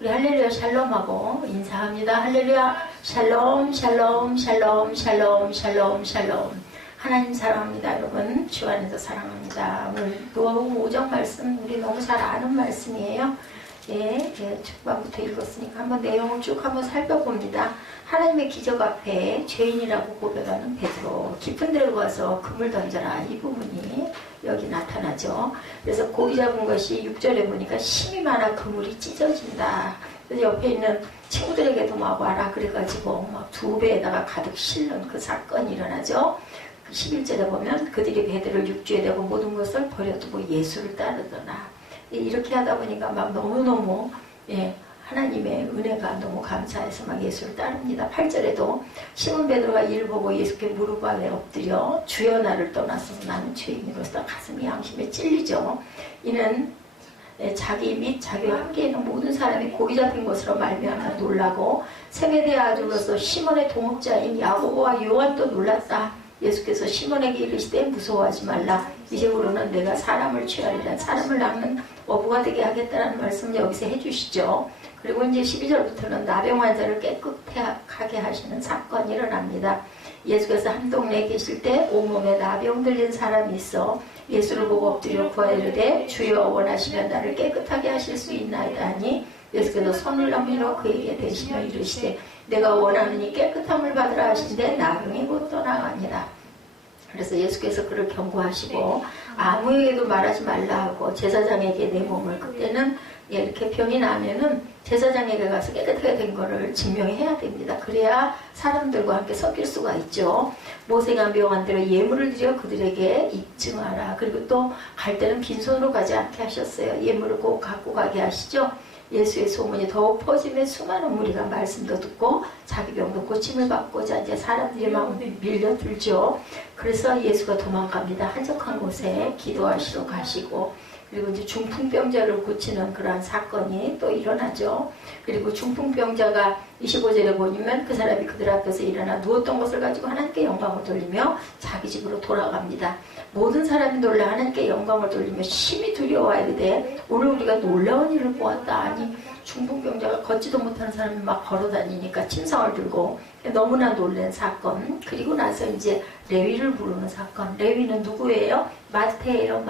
우리 할렐루야 샬롬하고 인사합니다. 할렐루야 샬롬 샬롬 샬롬 샬롬 샬롬 샬롬. 하나님 사랑합니다. 여러분 주 안에서 사랑합니다. 오늘 누가복음 5장 말씀 우리 너무 잘 아는 말씀이에요. 초반부터 읽었으니까 한번 내용을 쭉 한번 살펴봅니다. 하나님의 기적 앞에 죄인이라고 고백하는 베드로, 깊은 데로 가서 금을 던져라, 이 부분이 여기 나타나죠. 그래서 고기 잡은 것이 6절에 보니까 힘이 많아 그물이 찢어진다. 그래서 옆에 있는 친구들에게도 막 와라 그래가지고 막 2배에다가 가득 실는 그 사건이 일어나죠. 11절에 보면 그들이 베드로를 육주에 대고 모든 것을 버려두고 예수를 따르더라. 이렇게 하다 보니까 막 너무너무 하나님의 은혜가 너무 감사해서 막 예수를 따릅니다. 8절에도 시몬 베드로가 이를 보고 예수께 무릎 아래 엎드려 주여 나를 떠나서 나는 죄인으로서 가슴이 양심에 찔리죠. 이는 자기 및 자기와 함께 있는 모든 사람이 고기 잡힌 것으로 말미암아 놀라고 세베대의 아들로서 시몬의 동업자인 야고보와 요한도 놀랐다. 예수께서 시몬에게 이르시되 무서워하지 말라. 이제부로는 내가 사람을 취하리라. 사람을 낚는 어부가 되게 하겠다는 말씀을 여기서 해주시죠. 그리고 이제 12절부터는 나병 환자를 깨끗하게 하시는 사건이 일어납니다. 예수께서 한 동네에 계실 때 온몸에 나병 들린 사람이 있어 예수를 보고 엎드려 구하여 이르되 주여 원하시면 나를 깨끗하게 하실 수 있나이다 하니 예수께서 손을 내밀어 그에게 대시며 이르시되 내가 원하느니 깨끗함을 받으라 하신데 나병이 곧 떠나가니라. 그래서 예수께서 그를 경고하시고 아무에게도 말하지 말라 하고 제사장에게 내 몸을, 그때는 이렇게 병이 나면은 제사장에게 가서 깨끗하게 된 거를 증명해야 됩니다. 그래야 사람들과 함께 섞일 수가 있죠. 모세가 명한 대로 예물을 드려 그들에게 입증하라. 그리고 또 갈 때는 빈손으로 가지 않게 하셨어요. 예물을 꼭 갖고 가게 하시죠. 예수의 소문이 더욱 퍼지며 수많은 무리가 말씀도 듣고 자기 병도 고침을 받고자 이제 사람들이 막 밀려들죠. 그래서 예수가 도망갑니다. 한적한 곳에 기도하시러 가시고, 그리고 이제 중풍병자를 고치는 그러한 사건이 또 일어나죠. 그리고 중풍병자가 25절에 보면 그 사람이 그들 앞에서 일어나 누웠던 것을 가지고 하나님께 영광을 돌리며 자기 집으로 돌아갑니다. 모든 사람이 놀라 하나님께 영광을 돌리며 심히 두려워하여 이르되 오늘 우리가 놀라운 일을 보았다. 아니 중풍병자가 걷지도 못하는 사람이 막 걸어다니니까 침상을 들고 너무나 놀란 사건. 그리고 나서 이제 레위를 부르는 사건. 레위는 누구예요? 마태예요.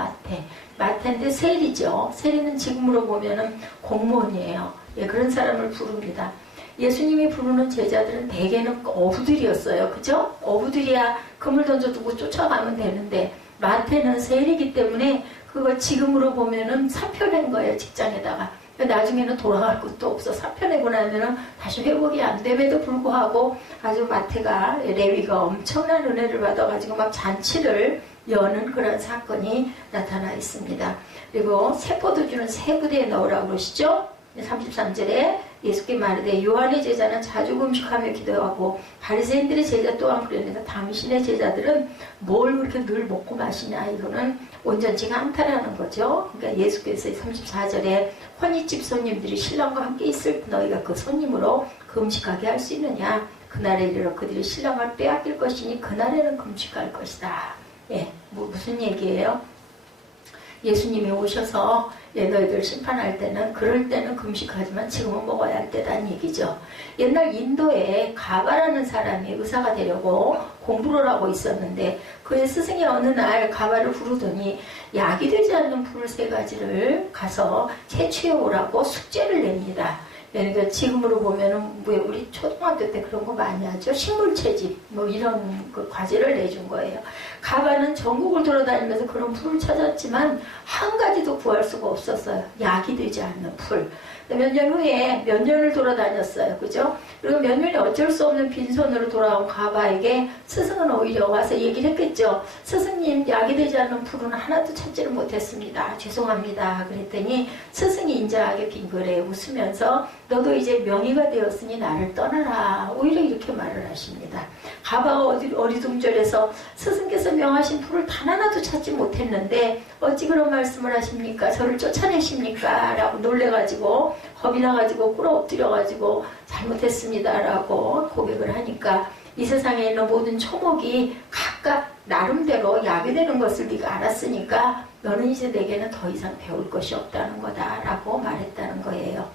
마태인데 세리죠. 세리는 지금으로 보면은 공무원이에요. 그런 사람을 부릅니다. 예수님이 부르는 제자들은 대개는 어부들이었어요. 그죠? 어부들이야 금을 던져두고 쫓아가면 되는데 마태는 세리이기 때문에 그걸 지금으로 보면은 사표낸 거예요. 직장에다가. 나중에는 돌아갈 것도 없어. 사표내고 나면은 다시 회복이 안 됨에도 불구하고 아주 마태가, 레위가 엄청난 은혜를 받아가지고 막 잔치를 여는 그런 사건이 나타나 있습니다. 그리고 새 포도주는 새 부대에 넣으라고 그러시죠. 33절에 예수께 말하되 요한의 제자는 자주 금식하며 기도하고 바리새인들의 제자 또한 그랬는데 당신의 제자들은 뭘 그렇게 늘 먹고 마시냐. 이거는 온전치가 않다라는 거죠. 그러니까 예수께서 34절에 혼인집 손님들이 신랑과 함께 있을 때 너희가 그 손님으로 금식하게 할 수 있느냐. 그날에 이르러 그들이 신랑을 빼앗길 것이니 그날에는 금식할 것이다. 무슨 얘기예요? 예수님이 오셔서 너희들 심판할 때는, 그럴 때는 금식하지만 지금은 먹어야 할 때다는 얘기죠. 옛날 인도에 가바라는 사람이 의사가 되려고 공부를 하고 있었는데 그의 스승이 어느 날 가바를 부르더니 약이 되지 않는 풀 3가지를 가서 채취해 오라고 숙제를 냅니다. 그러니까 지금으로 보면은 왜 우리 초등학교 때 그런 거 많이 하죠. 식물 채집 뭐 이런 그 과제를 내준 거예요. 가바는 전국을 돌아다니면서 그런 풀을 찾았지만 한 가지도 구할 수가 없었어요. 약이 되지 않는 풀. 몇 년 후에 몇 년을 돌아다녔어요. 그죠? 그리고 몇 년이 어쩔 수 없는 빈손으로 돌아온 가바에게 스승은 오히려 와서 얘기를 했겠죠. 스승님, 약이 되지 않는 풀은 하나도 찾지를 못했습니다. 죄송합니다. 그랬더니 스승이 인자하게 빙그레 웃으면서 너도 이제 명의가 되었으니 나를 떠나라. 오히려 이렇게 말을 하십니다. 가바가 어리둥절해서 스승께서 명하신 풀을 단 하나도 찾지 못했는데 어찌 그런 말씀을 하십니까? 저를 쫓아내십니까? 라고 놀래가지고 겁이 나가지고 꿇어 엎드려가지고 잘못했습니다 라고 고백을 하니까 이 세상에 있는 모든 초목이 각 각각 나름대로 야기되는 것을 네가 알았으니까 너는 이제 내게는 더 이상 배울 것이 없다는 거다라고 말했다는 거예요.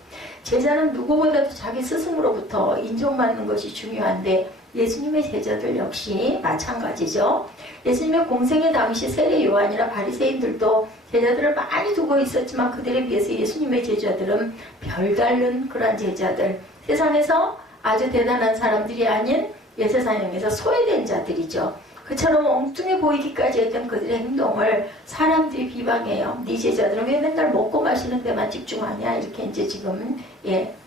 제자는 누구보다도 자기 스승으로부터 인정받는 것이 중요한데 예수님의 제자들 역시 마찬가지죠. 예수님의 공생의 당시 세례 요한이나 바리새인들도 제자들을 많이 두고 있었지만 그들에 비해서 예수님의 제자들은 별다른 그러한 제자들, 세상에서 아주 대단한 사람들이 아닌 세상에서 소외된 자들이죠. 그처럼 엉뚱해 보이기까지 했던 그들의 행동을 사람들이 비방해요. 네 제자들은 왜 맨날 먹고 마시는 데만 집중하냐, 이렇게 이제 지금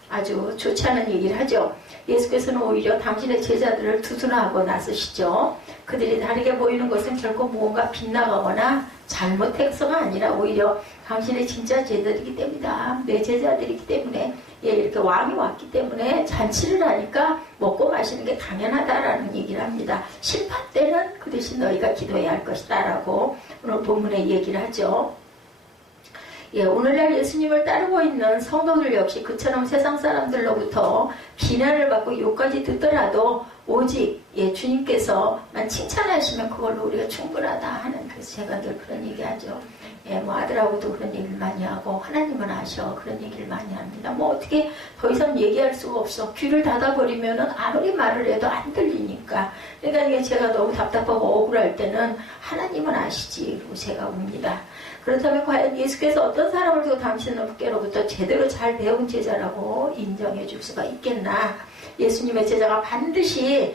아주 좋지 않은 얘기를 하죠. 예수께서는 오히려 당신의 제자들을 두둔하고 나서시죠. 그들이 다르게 보이는 것은 결코 무언가 빗나가거나 잘못해서가 아니라 오히려 당신의 진짜 제자들이기 때문이다. 내 제자들이기 때문에 이렇게 왕이 왔기 때문에 잔치를 하니까 먹고 마시는 게 당연하다라는 얘기를 합니다. 심판 때는 그 대신 너희가 기도해야 할 것이다 라고 오늘 본문에 얘기를 하죠. 오늘날 예수님을 따르고 있는 성도들 역시 그처럼 세상 사람들로부터 비난을 받고 욕까지 듣더라도 오직 주님께서만 칭찬하시면 그걸로 우리가 충분하다 하는, 그래서 제가 늘 그런 얘기하죠. 뭐 아들하고도 그런 얘기를 많이 하고 하나님은 아셔, 그런 얘기를 많이 합니다. 뭐 어떻게 더 이상 얘기할 수가 없어. 귀를 닫아버리면은 아무리 말을 해도 안 들리니까. 그러니까 이게 제가 너무 답답하고 억울할 때는 하나님은 아시지, 그리고 제가 웁니다. 그렇다면 과연 예수께서 어떤 사람을 두고 당신께로부터 제대로 잘 배운 제자라고 인정해 줄 수가 있겠나? 예수님의 제자가 반드시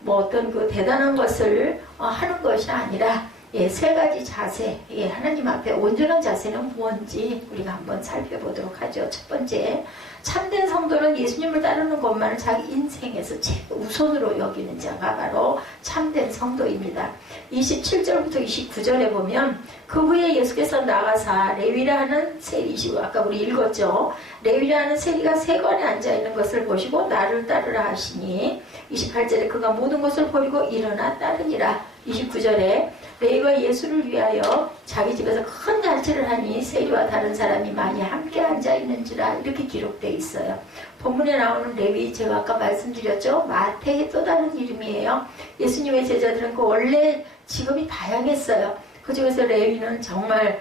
뭐 어떤 그 대단한 것을 하는 것이 아니라 세 가지 자세, 하나님 앞에 온전한 자세는 무엇인지 우리가 한번 살펴보도록 하죠. 첫 번째, 참된 성도는 예수님을 따르는 것만을 자기 인생에서 우선으로 여기는 자가 바로 참된 성도입니다. 27절부터 29절에 보면 그 후에 예수께서 나가사 레위라 하는 세리시고, 아까 우리 읽었죠. 레위라 하는 세리가 세관에 앉아있는 것을 보시고 나를 따르라 하시니, 28절에 그가 모든 것을 버리고 일어나 따르니라. 29절에 레위가 예수를 위하여 자기 집에서 큰 잔치를 하니 세리와 다른 사람이 많이 함께 앉아있는지라, 이렇게 기록되어 있어요. 본문에 나오는 레위, 제가 아까 말씀드렸죠. 마태의 또 다른 이름이에요. 예수님의 제자들은 그 원래 직업이 다양했어요. 그 중에서 레위는 정말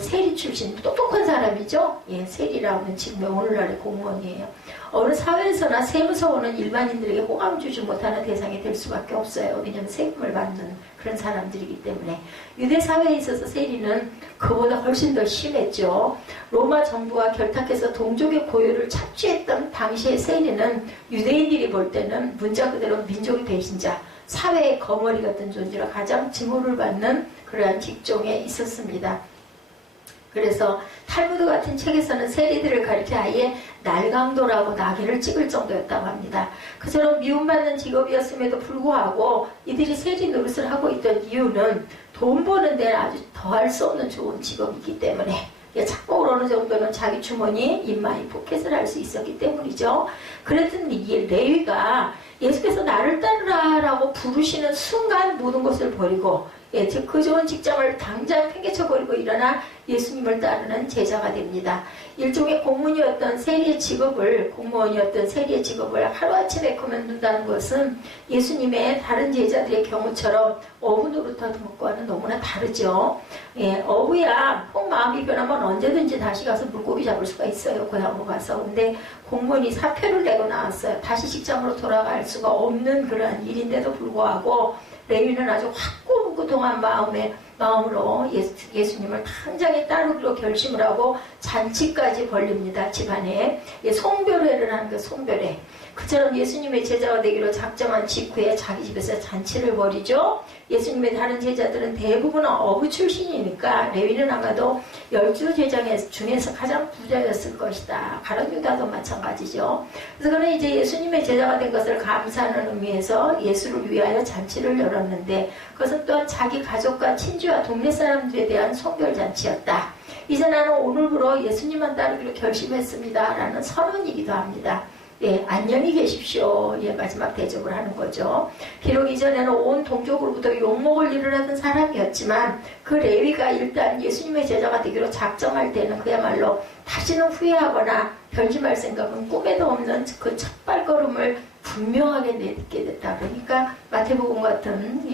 세리 출신 똑똑한 사람이죠. 세리라고는 지금 오늘날의 공무원이에요. 어느 사회에서나 세무서원은 일반인들에게 호감 주지 못하는 대상이 될 수밖에 없어요. 왜냐하면 세금을 받는 그런 사람들이기 때문에. 유대 사회에 있어서 세리는 그보다 훨씬 더 심했죠. 로마 정부와 결탁해서 동족의 고유를 착취했던 당시의 세리는 유대인들이 볼 때는 문자 그대로 민족의 배신자, 사회의 거머리 같은 존재로 가장 증오를 받는 그러한 직종에 있었습니다. 그래서 탈무드 같은 책에서는 세리들을 가리켜 아예 날강도라고 낙인을 찍을 정도였다고 합니다. 그처럼 미움받는 직업이었음에도 불구하고 이들이 세리 노릇을 하고 있던 이유는 돈 버는 데는 아주 더할 수 없는 좋은 직업이기 때문에, 착복을 어느 정도는 자기 주머니 인마이 포켓을 할 수 있었기 때문이죠. 그랬더니 이 레위가 예수께서 나를 따르라라고 부르시는 순간 모든 것을 버리고, 즉 그 좋은 직장을 당장 팽개쳐버리고 일어나 예수님을 따르는 제자가 됩니다. 일종의 공무원이었던 세리의 직업을 하루아침에 그만둔다는 것은 예수님의 다른 제자들의 경우처럼 어부 노릇하는 것과는 너무나 다르죠. 어부야 꼭 마음이 변하면 언제든지 다시 가서 물고기 잡을 수가 있어요. 고향으로 가서. 근데 공무원이 사표를 내고 나왔어요. 다시 직장으로 돌아갈 수가 없는 그런 일인데도 불구하고 레위는 아주 확고부동한 마음으로 예수님을 당장에 따르기로 결심을 하고 잔치까지 벌립니다. 집안에. 송별회를 하는 거, 송별회. 그처럼 예수님의 제자가 되기로 작정한 직후에 자기 집에서 잔치를 벌이죠. 예수님의 다른 제자들은 대부분은 어부 출신이니까 레위는 아마도 12제자 중에서 가장 부자였을 것이다. 가룟 유다도 마찬가지죠. 그래서 그는 이제 예수님의 제자가 된 것을 감사하는 의미에서 예수를 위하여 잔치를 열었는데, 그것은 또한 자기 가족과 친지와 동네 사람들에 대한 송별잔치였다. 이제 나는 오늘부로 예수님만 따르기로 결심했습니다 라는 선언이기도 합니다. 안녕히 계십시오. 마지막 대접을 하는 거죠. 비록 이전에는 온 동족으로부터 욕먹을 일을 하던 사람이었지만 그 레위가 일단 예수님의 제자가 되기로 작정할 때는 그야말로 다시는 후회하거나 변심할 생각은 꿈에도 없는 그 첫 발걸음을 분명하게 내딛게 됐다. 그러니까 마태복음 같은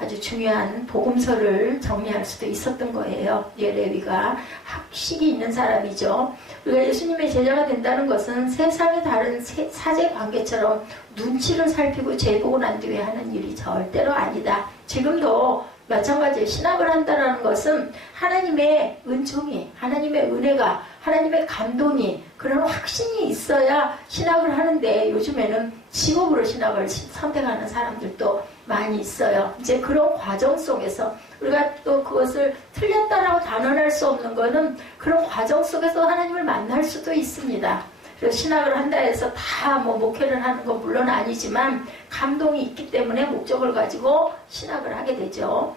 아주 중요한 복음서를 정리할 수도 있었던 거예요. 레위가 학식이 있는 사람이죠. 우리가 예수님의 제자가 된다는 것은 세상의 다른 사제관계처럼 눈치를 살피고 제복을 안 뒤에 하는 일이 절대로 아니다. 지금도 마찬가지로 신학을 한다는 것은 하나님의 은총이, 하나님의 은혜가, 하나님의 감동이, 그런 확신이 있어야 신학을 하는데, 요즘에는 직업으로 신학을 선택하는 사람들도 많이 있어요. 이제 그런 과정 속에서 우리가 또 그것을 틀렸다라고 단언할 수 없는 거는 그런 과정 속에서 하나님을 만날 수도 있습니다. 그래서 신학을 한다 해서 다 목회를 하는 건 물론 아니지만 감동이 있기 때문에 목적을 가지고 신학을 하게 되죠.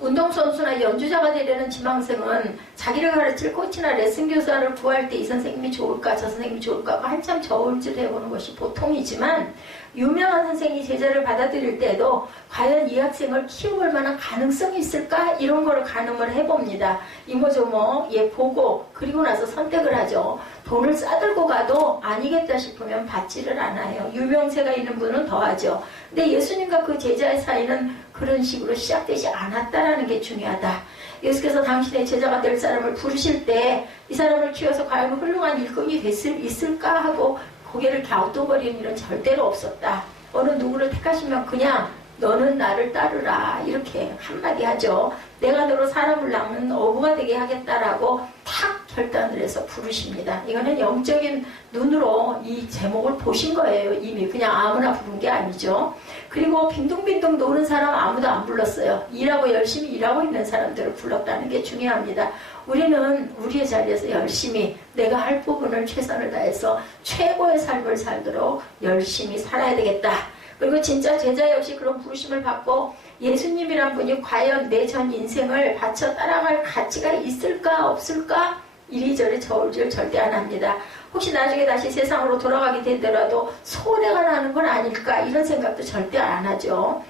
운동선수나 연주자가 되려는 지망생은 자기를 가르칠 코치나 레슨교사를 구할 때 이 선생님이 좋을까 저 선생님이 좋을까 한참 저울질 해보는 것이 보통이지만, 유명한 선생이 제자를 받아들일 때도 과연 이 학생을 키워볼 만한 가능성이 있을까? 이런 거를 가늠을 해봅니다. 이모저모 보고 그리고 나서 선택을 하죠. 돈을 싸들고 가도 아니겠다 싶으면 받지를 않아요. 유명세가 있는 분은 더 하죠. 근데 예수님과 그 제자의 사이는 그런 식으로 시작되지 않았다라는 게 중요하다. 예수께서 당신의 제자가 될 사람을 부르실 때 이 사람을 키워서 과연 훌륭한 일꾼이 있을까 하고 고개를 갸우뚱거리는 일은 절대로 없었다. 어느 누구를 택하시면 그냥 너는 나를 따르라 이렇게 한마디 하죠. 내가 너로 사람을 낳는 어부가 되게 하겠다라고 탁 결단을 해서 부르십니다. 이거는 영적인 눈으로 이 제목을 보신 거예요. 이미 그냥 아무나 부른 게 아니죠. 그리고 빈둥빈둥 노는 사람 아무도 안 불렀어요. 일하고 열심히 일하고 있는 사람들을 불렀다는 게 중요합니다. 우리는 우리의 자리에서 열심히 내가 할 부분을 최선을 다해서 최고의 삶을 살도록 열심히 살아야 되겠다. 그리고 진짜 제자 역시 그런 부르심을 받고 예수님이란 분이 과연 내 전 인생을 바쳐 따라갈 가치가 있을까 없을까 이리저리 저울질 절대 안 합니다. 혹시 나중에 다시 세상으로 돌아가게 되더라도 손해가 나는 건 아닐까 이런 생각도 절대 안 하죠.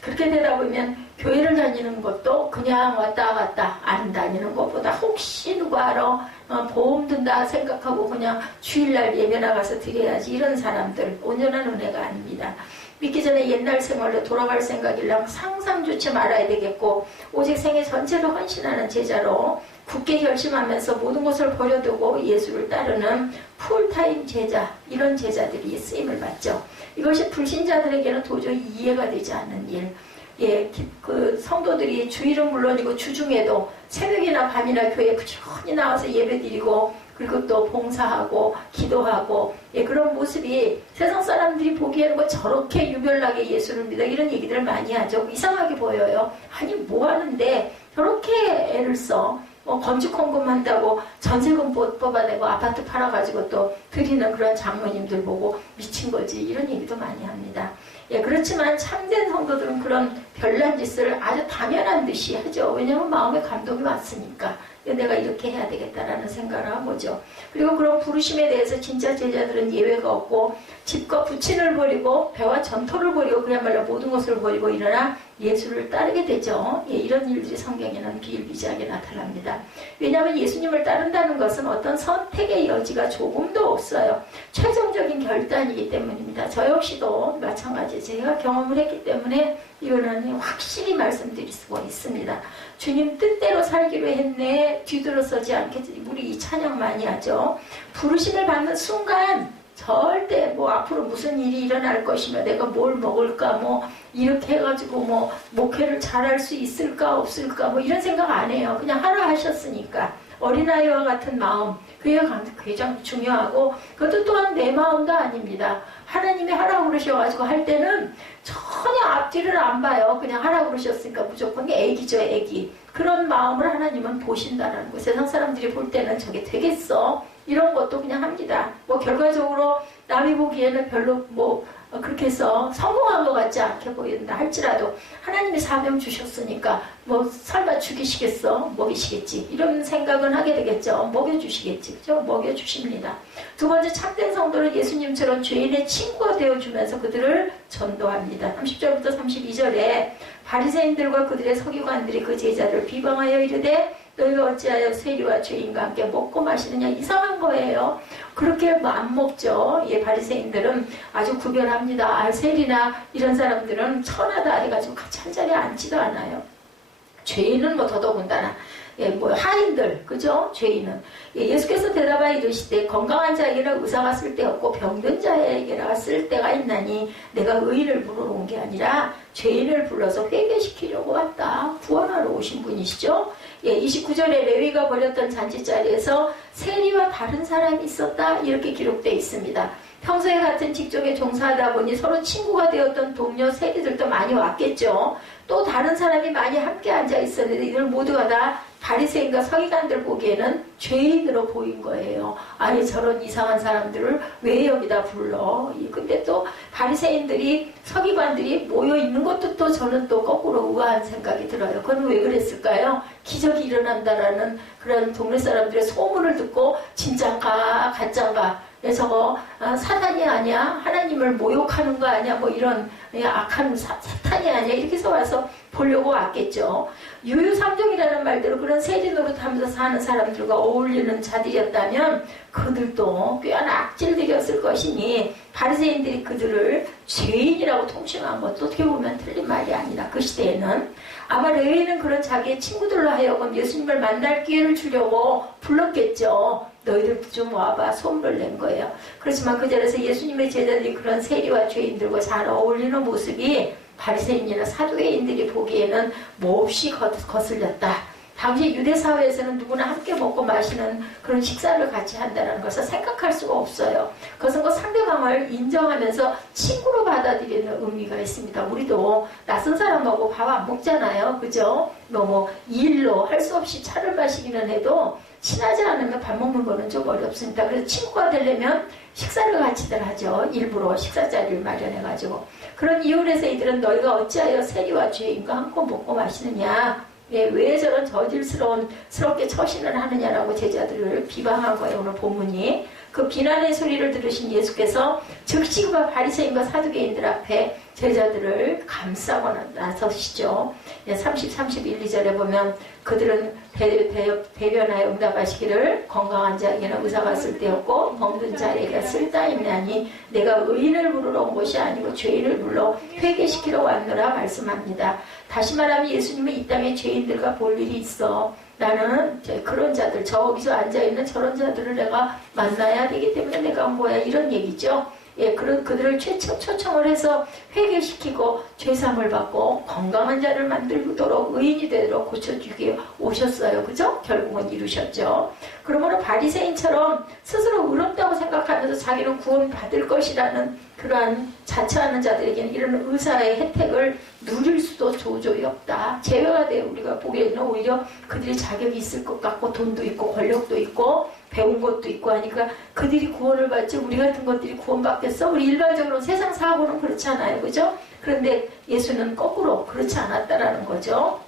그렇게 되다 보면 교회를 다니는 것도 그냥 왔다 갔다 안 다니는 것보다 혹시 누가 알아 보험 든다 생각하고 그냥 주일날 예배 나가서 드려야지 이런 사람들 온전한 은혜가 아닙니다. 믿기 전에 옛날 생활로 돌아갈 생각이라면 상상조차 말아야 되겠고 오직 생애 전체로 헌신하는 제자로 굳게 결심하면서 모든 것을 버려두고 예수를 따르는 풀타임 제자, 이런 제자들이 쓰임을 받죠. 이것이 불신자들에게는 도저히 이해가 되지 않는 일. 그 성도들이 주일은 물론이고 주중에도 새벽이나 밤이나 교회에 부지런히 나와서 예배드리고 그리고 또 봉사하고 기도하고 그런 모습이 세상 사람들이 보기에는 뭐 저렇게 유별나게 예수를 믿어 이런 얘기들을 많이 하죠. 이상하게 보여요. 아니 뭐 하는데 저렇게 애를 써. 건축헌금 한다고 전세금 뽑아내고 아파트 팔아가지고 또 드리는 그런 장모님들 보고 미친 거지 이런 얘기도 많이 합니다. 그렇지만 참된 성도들은 그런 별난 짓을 아주 당연한 듯이 하죠. 왜냐하면 마음에 감동이 왔으니까 내가 이렇게 해야 되겠다라는 생각을 한 거죠. 그리고 그런 부르심에 대해서 진짜 제자들은 예외가 없고 집과 부친을 버리고 배와 전토를 버리고 그야말로 모든 것을 버리고 일어나 예수를 따르게 되죠. 이런 일들이 성경에는 비일비재하게 나타납니다. 왜냐하면 예수님을 따른다는 것은 어떤 선택의 여지가 조금도 없어요. 최종적인 결단이기 때문입니다. 저 역시도 마찬가지 제가 경험을 했기 때문에 이거는 확실히 말씀드릴 수가 있습니다. 주님 뜻대로 살기로 했네 뒤돌아서지 않겠지. 우리 이 찬양 많이 하죠. 부르심을 받는 순간 절대 앞으로 무슨 일이 일어날 것이며 내가 뭘 먹을까 이렇게 해가지고 목회를 잘할 수 있을까 없을까 이런 생각 안 해요. 그냥 하라 하셨으니까 어린아이와 같은 마음 그게 가장 중요하고 그것도 또한 내 마음도 아닙니다. 하나님이 하라고 그러셔가지고 할 때는 전혀 앞뒤를 안 봐요. 그냥 하라고 그러셨으니까 무조건 애기죠, 애기. 그런 마음을 하나님은 보신다는 거. 세상 사람들이 볼 때는 저게 되겠어? 이런 것도 그냥 합니다. 결과적으로 남이 보기에는 별로 그렇게 해서 성공한 것 같지 않게 보인다 할지라도 하나님이 사명 주셨으니까 설마 죽이시겠어? 먹이시겠지. 이런 생각은 하게 되겠죠. 먹여주시겠지. 그죠? 먹여주십니다. 두 번째 참된 성도는 예수님처럼 죄인의 친구가 되어주면서 그들을 전도합니다. 30절부터 32절에 바리새인들과 그들의 서기관들이 그 제자를 비방하여 이르되 너희가 어찌하여 세리와 죄인과 함께 먹고 마시느냐. 이상한 거예요. 그렇게 안 먹죠. 예, 바리새인들은 아주 구별합니다. 세리나 이런 사람들은 천하다 해가지고 같이 한 자리에 앉지도 않아요. 죄인은 뭐 더더군다나. 예, 뭐 하인들, 그죠? 죄인은. 예, 예수께서 대답하여 이르시되 건강한 자에게는 의사가 쓸데없고 병든 자에게나 쓸데가 있나니 내가 의인을 부르러 온 게 아니라 죄인을 불러서 회개시키려고 왔다. 구원하러 오신 분이시죠? 예, 29절에 레위가 버렸던 잔치자리에서 세리와 다른 사람이 있었다. 이렇게 기록되어 있습니다. 평소에 같은 직종에 종사하다 보니 서로 친구가 되었던 동료 세리들도 많이 왔겠죠. 또 다른 사람이 많이 함께 앉아 있었는데 이들 모두가 다 바리새인과 서기관들 보기에는 죄인으로 보인 거예요. 아니 저런 이상한 사람들을 왜 여기다 불러? 근데 또 바리새인들이 서기관들이 모여 있는 것도 또 저는 또 거꾸로 우아한 생각이 들어요. 그건 왜 그랬을까요? 기적이 일어난다라는 그런 동네 사람들의 소문을 듣고 진짠가 가짠가 저거 사탄이 아니야? 하나님을 모욕하는 거 아니야? 뭐 이런 악한 사탄이 아니야? 이렇게 해서 와서 보려고 왔겠죠. 유유상종이라는 말대로 그런 세리 노릇하면서 사는 사람들과 어울리는 자들이었다면 그들도 꽤나 악질들이었을 것이니 바리새인들이 그들을 죄인이라고 통칭한 것도 어떻게 보면 틀린 말이 아니라 그 시대에는 아마 레위는 그런 자기의 친구들로 하여금 예수님을 만날 기회를 주려고 불렀겠죠. 너희들 좀 와봐 소문을 낸 거예요. 그렇지만 그 자리에서 예수님의 제자들이 그런 세리와 죄인들과 잘 어울리는 모습이 바리새인이나 사두개인들이 보기에는 몹시 거슬렸다. 당시 유대사회에서는 누구나 함께 먹고 마시는 그런 식사를 같이 한다는 것을 생각할 수가 없어요. 그것은 그 상대방을 인정하면서 친구로 받아들이는 의미가 있습니다. 우리도 낯선 사람하고 밥 안 먹잖아요. 그죠? 뭐 일로 할 수 없이 차를 마시기는 해도 친하지 않으면 밥 먹는 거는 좀 어렵습니다. 그래서 친구가 되려면 식사를 같이들 하죠. 일부러 식사 자리를 마련해가지고. 그런 이유로 해서 이들은 너희가 어찌하여 세리와 죄인과 함께 먹고 마시느냐. 예, 왜 저런 저질스럽게 처신을 하느냐라고 제자들을 비방한 거예요. 오늘 본문이. 그 비난의 소리를 들으신 예수께서 즉시 그 바리새인과 사두개인들 앞에 제자들을 감싸고 나서시죠. 30, 31, 2절에 보면 그들은 대변하여 응답하시기를 건강한 자에게는 의사가 쓸데없고 병든 자에게 쓸데있나니 내가 의인을 부르러 온 것이 아니고 죄인을 불러 회개시키러 왔노라 말씀합니다. 다시 말하면 예수님은 이 땅에 죄인들과 볼 일이 있어. 나는 그런 자들, 저기서 앉아있는 저런 자들을 내가 만나야 되기 때문에 내가 온 거야. 이런 얘기죠. 예, 그들을 초청을 해서 회개시키고 죄사함을 받고 건강한 자를 만들도록 의인이 되도록 고쳐주기 오셨어요. 그죠? 결국은 이루셨죠. 그러므로 바리새인처럼 스스로 의롭다고 생각하면서 자기는 구원받을 것이라는 그러한 자처하는 자들에게는 이런 의사의 혜택을 누릴 수도 도저히 없다. 제외가 돼요. 우리가 보기에는 오히려 그들이 자격이 있을 것 같고 돈도 있고 권력도 있고 배운 것도 있고 하니까 그들이 구원을 받지 우리 같은 것들이 구원받겠어? 우리 일반적으로 세상 사고는 그렇잖아요. 그죠? 그런데 예수는 거꾸로 그렇지 않았다라는 거죠.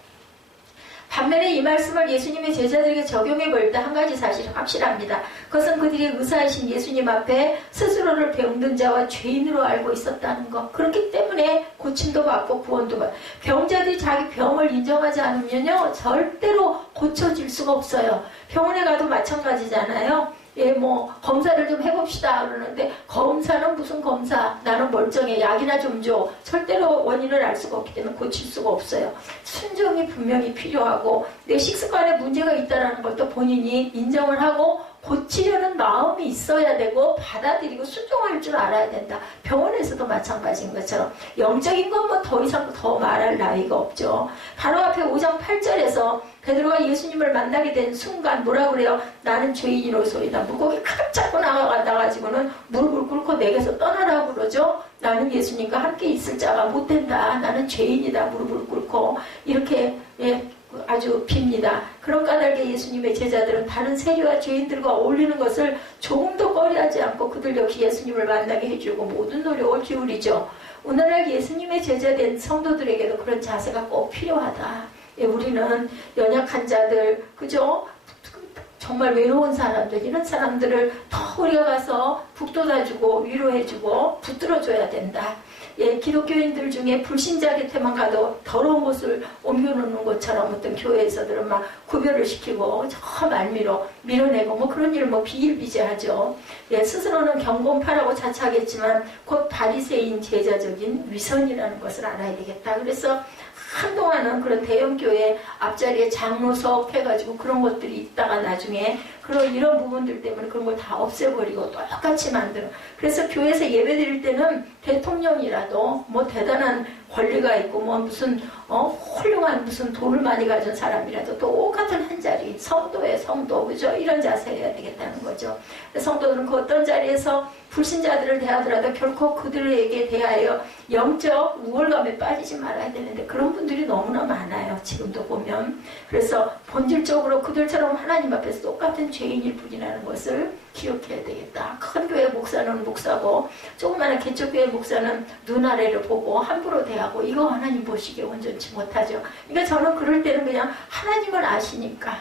반면에 이 말씀을 예수님의 제자들에게 적용해 볼 때 한 가지 사실이 확실합니다. 그것은 그들이 의사이신 예수님 앞에 스스로를 병든 자와 죄인으로 알고 있었다는 것. 그렇기 때문에 고침도 받고 구원도 받고 병자들이 자기 병을 인정하지 않으면요 절대로 고쳐질 수가 없어요. 병원에 가도 마찬가지잖아요. 예, 뭐 검사를 좀 해봅시다 그러는데 검사는 무슨 검사? 나는 멀쩡해. 약이나 좀 줘. 절대로 원인을 알 수가 없기 때문에 고칠 수가 없어요. 순종이 분명히 필요하고 내 식습관에 문제가 있다는 걸 또 본인이 인정을 하고 고치려는 마음이 있어야 되고 받아들이고 순종할 줄 알아야 된다. 병원에서도 마찬가지인 것처럼 영적인 건 뭐 더 이상 더 말할 나위가 없죠. 바로 앞에 5장 8절에서 베드로가 예수님을 만나게 된 순간 뭐라 그래요? 나는 죄인이로소이다. 물고기 칵 잡고 나가가지고는 무릎을 꿇고 내게서 떠나라고 그러죠. 나는 예수님과 함께 있을 자가 못 된다. 나는 죄인이다. 무릎을 꿇고 이렇게 아주 빕니다. 그런 까닭에 예수님의 제자들은 다른 세리와 죄인들과 어울리는 것을 조금도 꺼려하지 않고 그들 역시 예수님을 만나게 해주고 모든 노력을 기울이죠. 오늘날 예수님의 제자된 성도들에게도 그런 자세가 꼭 필요하다. 우리는 연약한 자들, 그죠? 정말 외로운 사람들, 이런 사람들을 더 우리가 가서 북돋아주고 위로해주고 붙들어줘야 된다. 예, 기독교인들 중에 불신자 곁에만 가도 더러운 곳을 옮겨놓는 것처럼 어떤 교회에서들은 막 구별을 시키고 저 말미로 밀어내고 뭐 그런 일을 뭐 비일비재하죠. 예, 스스로는 경공파라고 자처하겠지만 곧 바리새인 제자적인 위선이라는 것을 알아야 되겠다. 그래서 한동안은 그런 대형교회 앞자리에 장로석 해가지고 그런 것들이 있다가 나중에 이런 부분들 때문에 그런 걸 다 없애버리고 똑같이 만들어. 그래서 교회에서 예배 드릴 때는 대통령이라도 뭐 대단한 권리가 있고 뭐 무슨 훌륭한 무슨 돈을 많이 가진 사람이라도 똑같은 한 자리, 성도의 성도, 그죠? 이런 자세여야 되겠다는 거죠. 성도들은 그 어떤 자리에서 불신자들을 대하더라도 결코 그들에게 대하여 영적 우월감에 빠지지 말아야 되는데 그런 분들이 너무나 많아요. 지금도 보면. 그래서 본질적으로 그들처럼 하나님 앞에서 똑같은 죄인일 뿐이라는 것을 기억해야 되겠다. 큰 교회 목사는 목사고 조그마한 개척교회 목사는 눈 아래를 보고 함부로 대하고 이거 하나님 보시기에 온전치 못하죠. 그러니까 저는 그럴 때는 그냥 하나님을 아시니까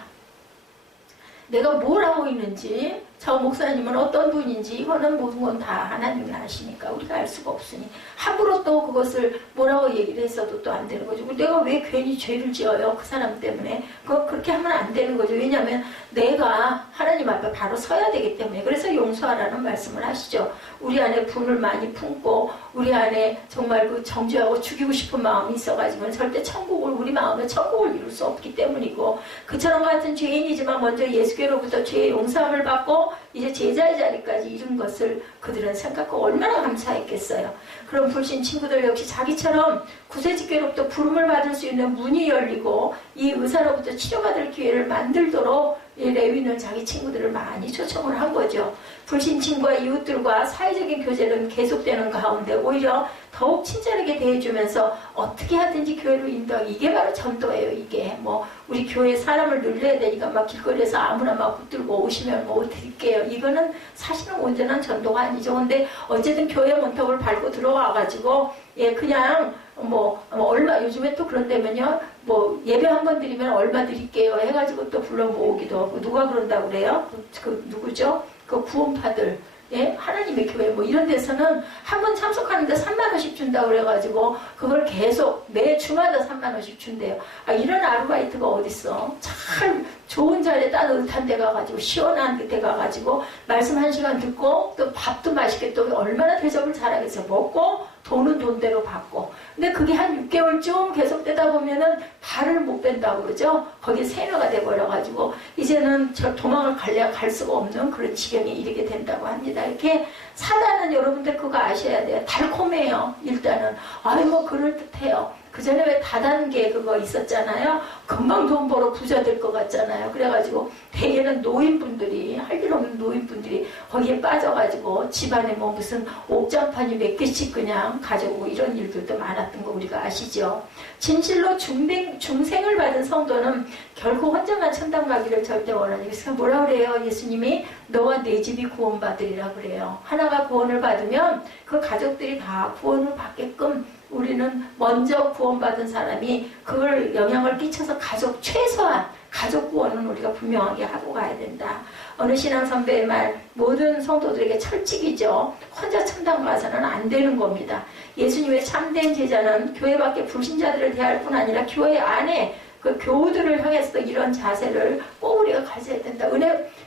내가 뭘 하고 있는지 저 목사님은 어떤 분인지 이거는 모든 건 다 하나님이 아시니까 우리가 알 수가 없으니 함부로 또 그것을 뭐라고 얘기를 했어도 또 안 되는 거죠. 내가 왜 괜히 죄를 지어요? 그 사람 때문에. 그렇게 하면 안 되는 거죠. 왜냐하면 내가 하나님 앞에 바로 서야 되기 때문에. 그래서 용서하라는 말씀을 하시죠. 우리 안에 분을 많이 품고 우리 안에 정말 그 정죄하고 죽이고 싶은 마음이 있어가지고는 절대 우리 마음에 천국을 이룰 수 없기 때문이고 그처럼 같은 죄인이지만 먼저 예수께로부터 죄의 용서함을 받고 이제 제자의 자리까지 이룬 것을 그들은 생각하고 얼마나 감사했겠어요. 그럼 불신 친구들 역시 자기처럼 구세주께로부터 부름을 받을 수 있는 문이 열리고 이 의사로부터 치료받을 기회를 만들도록 이 레위는 자기 친구들을 많이 초청을 한 거죠. 불신 친구와 이웃들과 사회적인 교제는 계속되는 가운데 오히려 더욱 친절하게 대해주면서 어떻게 하든지 교회를 인도하기, 이게 바로 전도예요. 이게 뭐 우리 교회 사람을 늘려야 되니까 막 길거리에서 아무나 막 붙들고 오시면 뭐 드릴게요. 이거는 사실은 온전한 전도가 아니죠. 근데 어쨌든 교회 문턱을 밟고 들어와가지고 예 그냥 뭐 얼마 요즘에 또 그런다면요 뭐 예배 한 번 드리면 얼마 드릴게요 해가지고 또 불러 모으기도 하고 누가 그런다고 그래요? 그 누구죠? 그 구원파들. 예? 하나님의 교회 뭐 이런 데서는 한 번 참석하는데 3만 원씩 준다고 그래가지고 그걸 계속 매 주마다 3만 원씩 준대요. 아, 이런 아르바이트가 어딨어. 참 좋은 자리에 따뜻한 데 가가지고 시원한 데 가가지고 말씀 1시간 듣고 또 밥도 맛있게 또 얼마나 대접을 잘하겠어. 먹고 돈은 돈대로 받고. 근데 그게 한 6개월쯤 계속되다 보면은 발을 못 뺀다고 그러죠. 거기에 세뇌가 돼버려가지고 이제는 저 도망을 갈 수가 없는 그런 지경에 이르게 된다고 합니다. 이렇게 사단은 여러분들 그거 아셔야 돼요. 달콤해요. 일단은 아이고 그럴듯해요. 그 전에 왜 다단계 그거 있었잖아요. 금방 돈 벌어 부자 될 것 같잖아요. 그래가지고 대개는 노인분들이 할 일 없는 노인분들이 거기에 빠져가지고 집안에 뭐 무슨 옥장판이 몇 개씩 그냥 가져오고 이런 일들도 많았던 거 우리가 아시죠. 진실로 중생을 받은 성도는 결코 혼자만 천당 가기를 절대 원하지. 그래서 뭐라 그래요? 예수님이 너와 내 집이 구원받으리라 그래요. 하나가 구원을 받으면 그 가족들이 다 구원을 받게끔 우리는 먼저 구원받은 사람이 그걸 영향을 끼쳐서 최소한 가족 구원은 우리가 분명하게 하고 가야 된다. 어느 신앙 선배의 말, 모든 성도들에게 철칙이죠. 혼자 천당 가서는 안 되는 겁니다. 예수님의 참된 제자는 교회 밖에 불신자들을 대할 뿐 아니라 교회 안에 그 교우들을 향해서도 이런 자세를 꼭 우리가 가져야 된다.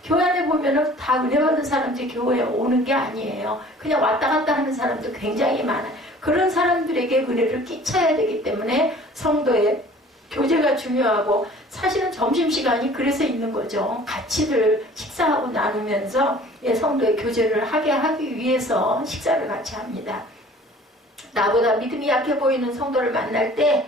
교회 안에 보면은 다 은혜 받은 사람들이 교회에 오는 게 아니에요. 그냥 왔다 갔다 하는 사람도 굉장히 많아요. 그런 사람들에게 은혜를 끼쳐야 되기 때문에 성도의 교제가 중요하고 사실은 점심시간이 그래서 있는 거죠. 같이들 식사하고 나누면서 성도의 교제를 하기 위해서 식사를 같이 합니다. 나보다 믿음이 약해 보이는 성도를 만날 때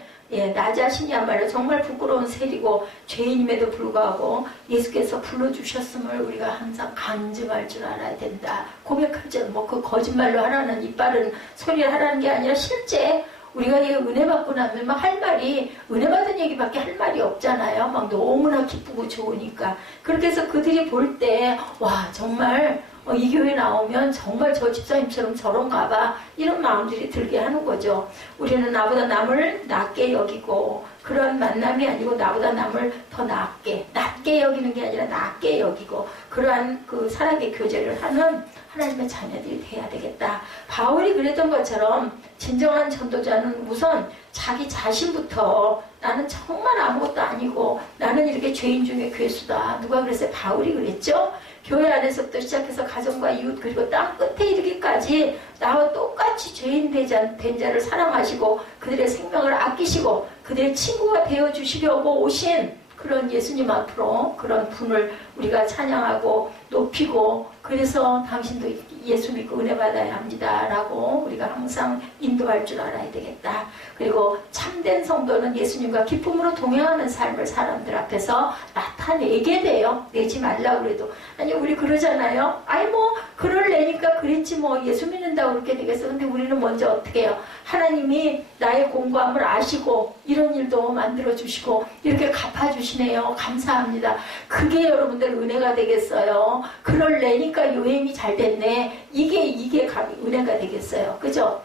나 자신이야말로 정말 부끄러운 셀이고 죄인임에도 불구하고 예수께서 불러주셨음을 우리가 항상 강증할 줄 알아야 된다. 고백할 줄, 그 거짓말로 하라는 이빨은 소리를 하라는 게 아니라 실제 우리가 이 은혜 받고 나면 막 할 말이 은혜 받은 얘기밖에 할 말이 없잖아요. 막 너무나 기쁘고 좋으니까. 그렇게 해서 그들이 볼 때 와 정말 이 교회 나오면 정말 저 집사님처럼 저런가 봐 이런 마음들이 들게 하는 거죠. 우리는 나보다 남을 낮게 여기고 그런 만남이 아니고 나보다 남을 더 낮게 여기는 게 아니라 낮게 여기고 그러한 그 사랑의 교제를 하는 하나님의 자녀들이 돼야 되겠다. 바울이 그랬던 것처럼 진정한 전도자는 우선 자기 자신부터 나는 정말 아무것도 아니고 나는 이렇게 죄인 중에 괴수다. 누가 그랬어요? 바울이 그랬죠? 교회 안에서부터 시작해서 가정과 이웃 그리고 땅 끝에 이르기까지 나와 똑같이 죄인 된 자를 사랑하시고 그들의 생명을 아끼시고 그들의 친구가 되어주시려고 오신 그런 예수님 앞으로 그런 분을 우리가 찬양하고 높이고 그래서 당신도 예수 믿고 은혜 받아야 합니다 라고 우리가 항상 인도할 줄 알아야 되겠다. 그리고 참된 성도는 예수님과 기쁨으로 동행하는 삶을 사람들 앞에서 나타내게 돼요. 내지 말라고 그래도. 아니 우리 그러잖아요. 아니 뭐 그럴래니까 그랬지 뭐 예수 믿는다고 그렇게 되겠어. 근데 우리는 먼저 어떻게 해요? 하나님이 나의 공고함을 아시고 이런 일도 만들어주시고 이렇게 갚아주시네요. 감사합니다. 그게 여러분들 은혜가 되겠어요. 그럴래니까 요행이 잘 됐네. 이게 은혜가 되겠어요. 그죠?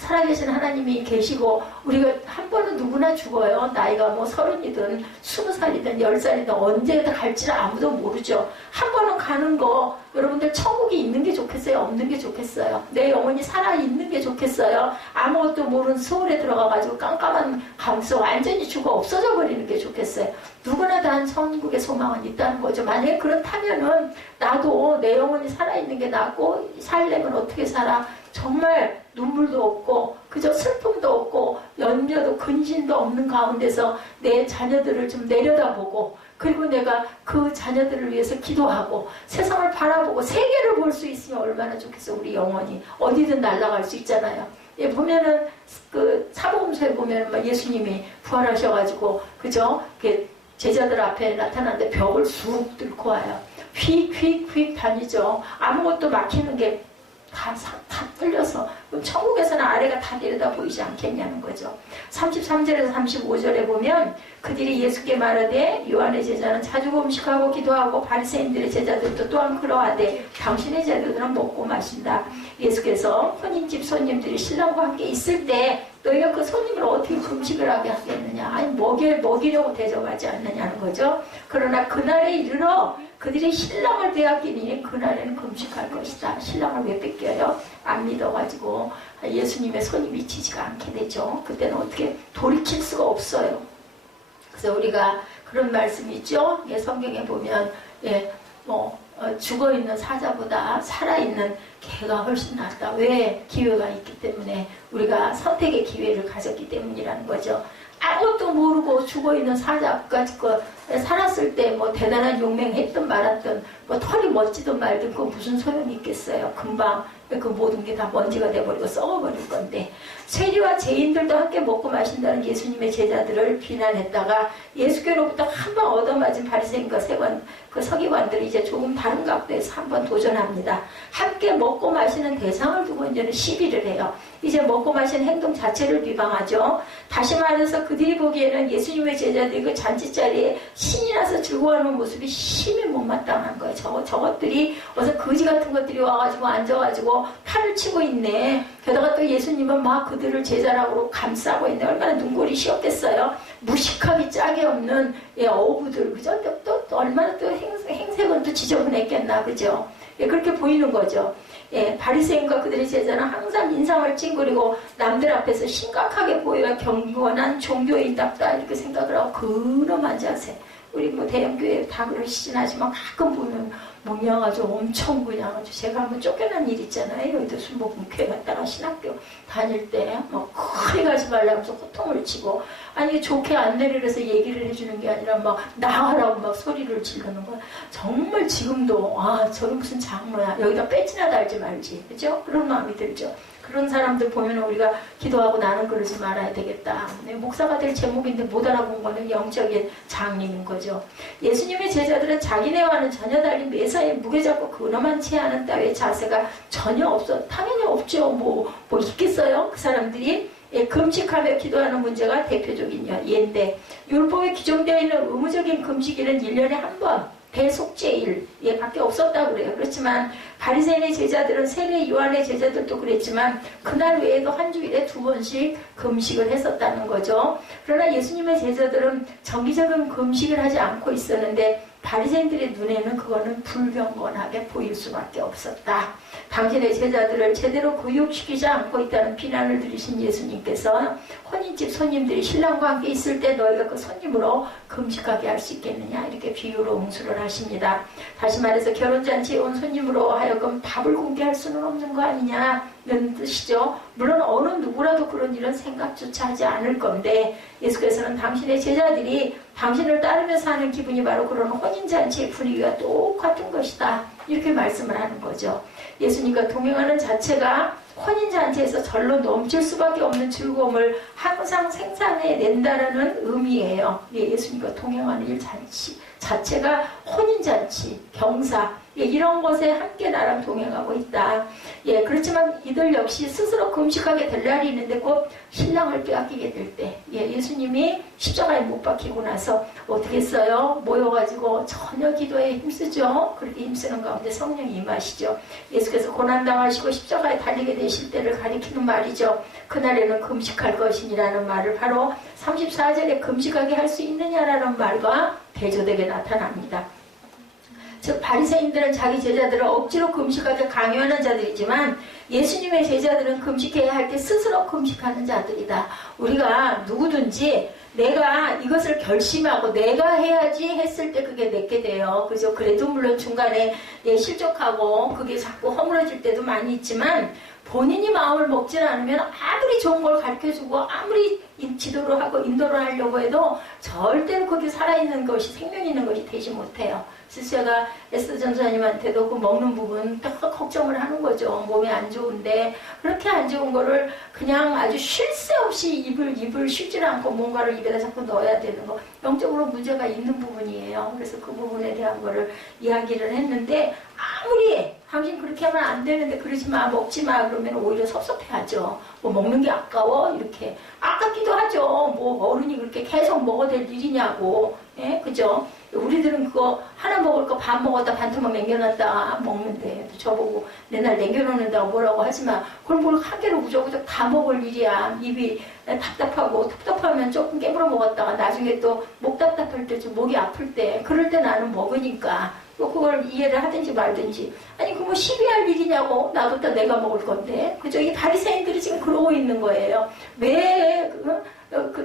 살아계신 하나님이 계시고 우리가 한 번은 누구나 죽어요. 나이가 뭐 30이든 20살이든 10살이든 언제 갈지를 아무도 모르죠. 한 번은 가는 거 여러분들 천국이 있는 게 좋겠어요? 없는 게 좋겠어요? 내 영혼이 살아있는 게 좋겠어요? 아무것도 모르는 서울에 들어가가지고 깜깜한 감속 완전히 죽어 없어져 버리는 게 좋겠어요? 누구나 다 천국의 소망은 있다는 거죠. 만약에 그렇다면은 나도 내 영혼이 살아있는 게 낫고 살려면 어떻게 살아? 정말 눈물도 없고 그저 슬픔도 없고 연려도 근심도 없는 가운데서 내 자녀들을 좀 내려다보고 그리고 내가 그 자녀들을 위해서 기도하고 세상을 바라보고 세계를 볼 수 있으면 얼마나 좋겠어. 우리 영혼이 어디든 날아갈 수 있잖아요. 예, 보면은 그 사복음서에 보면 막 예수님이 부활하셔가지고 그죠? 제자들 앞에 나타났는데 벽을 쑥 뚫고 와요. 휙휙휙 다니죠. 아무것도 막히는 게 다 뚫려서 그럼 천국에서는 아래가 다 내려다 보이지 않겠냐는 거죠. 33절에서 35절에 보면 그들이 예수께 말하되 요한의 제자는 자주 음식하고 기도하고 바리새인들의 제자들도 또한 그러하되 당신의 제자들은 먹고 마신다. 예수께서 혼인집 손님들이 신랑과 함께 있을 때 너희가 그 손님을 어떻게 금식을 하게 하겠느냐. 아니 먹이려고 대접하지 않느냐는 거죠. 그러나 그날에 이르러 그들이 신랑을 빼앗기니 그날에는 금식할 것이다. 신랑을 왜 뺏겨요? 안 믿어가지고 예수님의 손이 미치지가 않게 되죠. 그때는 어떻게 돌이킬 수가 없어요. 그래서 우리가 그런 말씀이 있죠. 예, 성경에 보면 죽어있는 사자보다 살아있는 개가 훨씬 낫다. 왜? 기회가 있기 때문에 우리가 선택의 기회를 가졌기 때문이라는 거죠. 아무것도 모르고 죽어있는 사자까지 살았을 때 뭐 대단한 용맹했든 말았든 뭐 털이 멋지든 말든 그 무슨 소용이 있겠어요. 금방 그 모든 게 다 먼지가 돼버리고 썩어버릴 건데 세리와 죄인들도 함께 먹고 마신다는 예수님의 제자들을 비난했다가 예수께로부터 한 번 얻어맞은 바리새인과 그 서기관들이 이제 조금 다른 각도에서 한번 도전합니다. 함께 먹고 마시는 대상을 두고 이제는 시비를 해요. 이제 먹고 마시는 행동 자체를 비방하죠. 다시 말해서 그들이 보기에는 예수님의 제자들이 그 잔치자리에 신이 나서 즐거워하는 모습이 심히 못마땅한 거예요. 저것들이 어서 거지 같은 것들이 와가지고 앉아가지고 팔을 치고 있네. 게다가 또 예수님은 막 그들을 제자라고 감싸고 있네. 얼마나 눈골이 시었겠어요. 무식하기 짝이 없는 어부들, 그죠? 또 얼마나 또 행색은 또 지저분했겠나, 그죠? 그렇게 보이는 거죠. 바리새인과 그들의 제자는 항상 인상을 찡그리고 남들 앞에서 심각하게 보여야 경건한 종교인답다 이렇게 생각을 하고 근엄한 자세. 우리 뭐 대형교회 다 그러시진 않지만 가끔 보면 그냥 아주 엄청 그냥 아주 제가 한번 쫓겨난 일 있잖아요. 여의도 순복음교회 갔다가 신학교 다닐 때 막 그리 가지 말라면서 호통을 치고 아니 좋게 안내를 해서 얘기를 해주는 게 아니라 막 나가라고 막 소리를 지르는 거야. 정말 지금도 저기 무슨 장로야. 여기다 빼지나 달지 말지. 그죠? 그런 마음이 들죠. 그런 사람들 보면 우리가 기도하고 나는 그러지 말아야 되겠다. 목사가 될 제목인데 못 알아본 거는 영적인 장님인 거죠. 예수님의 제자들은 자기네와는 전혀 달린 매사에 무게 잡고 근엄한 체하는 따위의 자세가 전혀 없어. 당연히 없죠. 뭐 있겠어요? 그 사람들이. 금식하며 기도하는 문제가 대표적인 예인데 율법에 규정되어 있는 의무적인 금식일은 1년에 한 번 대속죄일 밖에 없었다고 그래요. 그렇지만 바리새인의 제자들은 세례 요한의 제자들도 그랬지만 그날 외에도 한 주일에 2번씩 금식을 했었다는 거죠. 그러나 예수님의 제자들은 정기적인 금식을 하지 않고 있었는데 바리새인들의 눈에는 그거는 불경건하게 보일 수밖에 없었다. 당신의 제자들을 제대로 교육시키지 않고 있다는 비난을 들으신 예수님께서 혼인집 손님들이 신랑과 함께 있을 때 너희가 그 손님으로 금식하게 할 수 있겠느냐 이렇게 비유로 응수를 하십니다. 다시 말해서 결혼잔치에 온 손님으로 하여금 밥을 굶게 할 수는 없는 거 아니냐는 뜻이죠. 물론 어느 누구라도 그런 일은 생각조차 하지 않을 건데 예수께서는 당신의 제자들이 당신을 따르면서 하는 기분이 바로 그런 혼인잔치의 분위기가 똑같은 것이다 이렇게 말씀을 하는 거죠. 예수님과 동행하는 자체가 혼인잔치에서 절로 넘칠 수밖에 없는 즐거움을 항상 생산해낸다는 의미예요. 예수님과 동행하는 일 자체가 혼인잔치, 경사 이런 것에 함께 나랑 동행하고 있다. 그렇지만 이들 역시 스스로 금식하게 될 날이 있는데 곧 신랑을 빼앗기게 될 때 예수님이 십자가에 못 박히고 나서 어떻게 했어요? 모여가지고 전혀 기도에 힘쓰죠. 그렇게 힘쓰는 가운데 성령이 임하시죠. 예수께서 고난당하시고 십자가에 달리게 되실 때를 가리키는 말이죠. 그날에는 금식할 것이니라는 말을 바로 34절에 금식하게 할 수 있느냐라는 말과 대조되게 나타납니다. 즉 바리새인들은 자기 제자들을 억지로 금식하게 강요하는 자들이지만 예수님의 제자들은 금식해야 할 때 스스로 금식하는 자들이다. 우리가 누구든지 내가 이것을 결심하고 내가 해야지 했을 때 그게 내게 돼요. 그죠? 그래도 물론 중간에 실족하고 그게 자꾸 허물어질 때도 많이 있지만 본인이 마음을 먹지 않으면 아무리 좋은 걸 가르쳐주고 아무리 지도를 하고 인도를 하려고 해도 절대로 거기 살아있는 것이 생명 있는 것이 되지 못해요. 그래서 제가 에스더 전사님한테도 그 먹는 부분 딱 걱정을 하는 거죠. 몸이 안 좋은데 그렇게 안 좋은 거를 그냥 아주 쉴 새 없이 입을 쉬질 않고 뭔가를 입에다 자꾸 넣어야 되는 거 영적으로 문제가 있는 부분이에요. 그래서 그 부분에 대한 거를 이야기를 했는데 아무리 당신 그렇게 하면 안 되는데 그러지 마 먹지 마 그러면 오히려 섭섭해하죠. 뭐 먹는 게 아까워 이렇게 아깝기도 하죠. 뭐 어른이 그렇게 계속 먹어야 될 일이냐고 그죠? 우리들은 그거 하나 먹을 거 반 먹었다 반토막 남겨놨다 먹는데 저보고 맨날 남겨놓는다고 뭐라고 하지만 그걸 뭘 한 개로 우적우적 다 먹을 일이야. 입이 답답하고 텁텁하면 조금 깨물어 먹었다가 나중에 또 목 답답할 때 좀 목이 아플 때 그럴 때 나는 먹으니까 뭐 그걸 이해를 하든지 말든지 아니 그 뭐 시비할 일이냐고 나도 내가 먹을 건데 그죠? 이 바리새인들이 지금 그러고 있는 거예요. 왜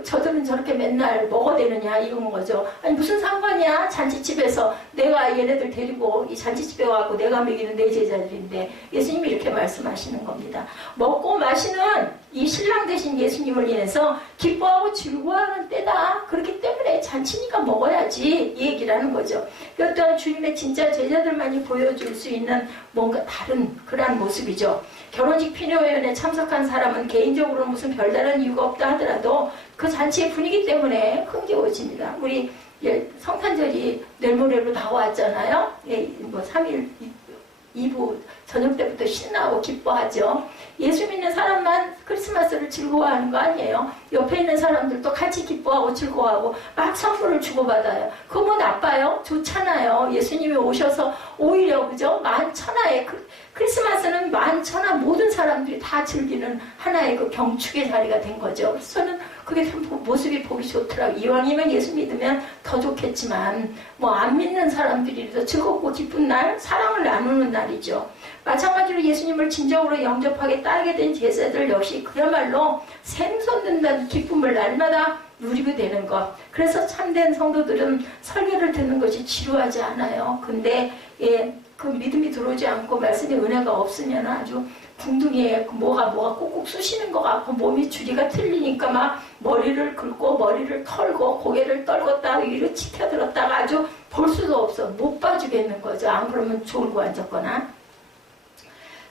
저들은 저렇게 맨날 먹어대느냐 이런 거죠. 아니 무슨 상관이야 잔치집에서 내가 얘네들 데리고 이 잔치집에 와갖고 내가 먹이는 내 제자들인데 예수님이 이렇게 말씀하시는 겁니다. 먹고 마시는 이 신랑 되신 예수님을 인해서 기뻐하고 즐거워하는 때다. 그렇기 때문에 잔치니까 먹어야지 이 얘기를 하는 거죠. 이것 또한 주님의 진짜 제자들만이 보여줄 수 있는 뭔가 다른 그러한 모습이죠. 결혼식 피로연에 참석한 사람은 개인적으로 무슨 별다른 이유가 없다 하더라도 그 잔치의 분위기 때문에 흥겨워집니다. 우리 성탄절이 내일 모레로 다가왔잖아요. 뭐 3일 2부 저녁 때부터 신나고 기뻐하죠. 예수 믿는 사람만 크리스마스를 즐거워하는 거 아니에요. 옆에 있는 사람들도 같이 기뻐하고 즐거워하고 막 선물을 주고받아요. 그거 뭐 나빠요? 좋잖아요. 예수님이 오셔서 오히려 그죠? 만천하에 크리스마스는 만천하 모든 사람들이 다 즐기는 하나의 그 경축의 자리가 된 거죠. 그래서 저는 그게 참 모습이 보기 좋더라고요. 이왕이면 예수 믿으면 더 좋겠지만 뭐 안 믿는 사람들이 즐겁고 기쁜 날, 사랑을 나누는 날이죠. 마찬가지로 예수님을 진정으로 영접하게 따르게 된 제자들 역시 그야말로 샘솟는다는 기쁨을 날마다 누리게 되는 것. 그래서 참된 성도들은 설교를 듣는 것이 지루하지 않아요. 근데 그 믿음이 들어오지 않고 말씀의 은혜가 없으면 아주 궁둥이에 뭐가 꾹꾹 쑤시는 것 같고 몸이 주리가 틀리니까 막 머리를 긁고 머리를 털고 고개를 떨궜다 위로 치켜들었다가 아주 볼 수도 없어. 못 봐주겠는 거죠. 안 그러면 졸고 앉았거나.